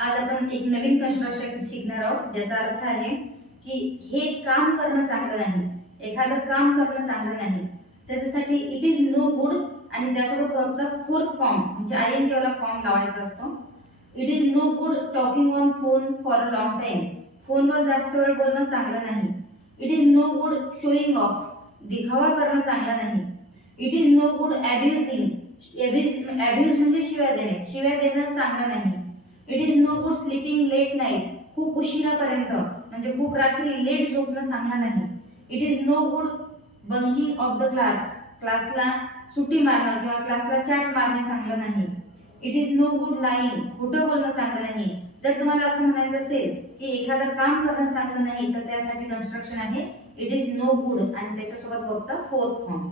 आज आपण एक नवीन कन्स्ट्रक्शन शिकणार आहोत, ज्याचा अर्थ आहे की हे काम करणं चांगलं नाही, एखादं काम करणं चांगलं नाही, त्याच्यासाठी इट इज नो गुड आणि त्यासोबत वर्बचा फोर्थ फॉर्म म्हणजे आयएनजी वाला फॉर्म लावायचा असतो. It is no good talking on phone for a long time. फोनवर जास्त वेळ बोलणं चांगलं नाही. It is no good showing off. दिखावा करणं चांगलं नाही. It is no good abusing. Abuse म्हणजे शिव्या देणे. शिव्या देणं चांगलं नाही. It is no good sleeping late night. खूप उशिरापर्यंत म्हणजे खूप रात्री लेट झोपणं चांगलं नाही. It is no good bunking of the class. क्लासला सुट्टी मारणं किंवा क्लासला चॅट मारणे चांगलं नाही. It is no good lying. खोटं बोलणं चांगलं नाही. जर तुम्हाला असं म्हणायचं असेल की एखादं काम करणं चांगलं नाही, तर त्यासाठी कन्स्ट्रक्शन आहे इट इज नो गुड आणि त्याच्यासोबत वर्बचा फोर्थ फॉर्म.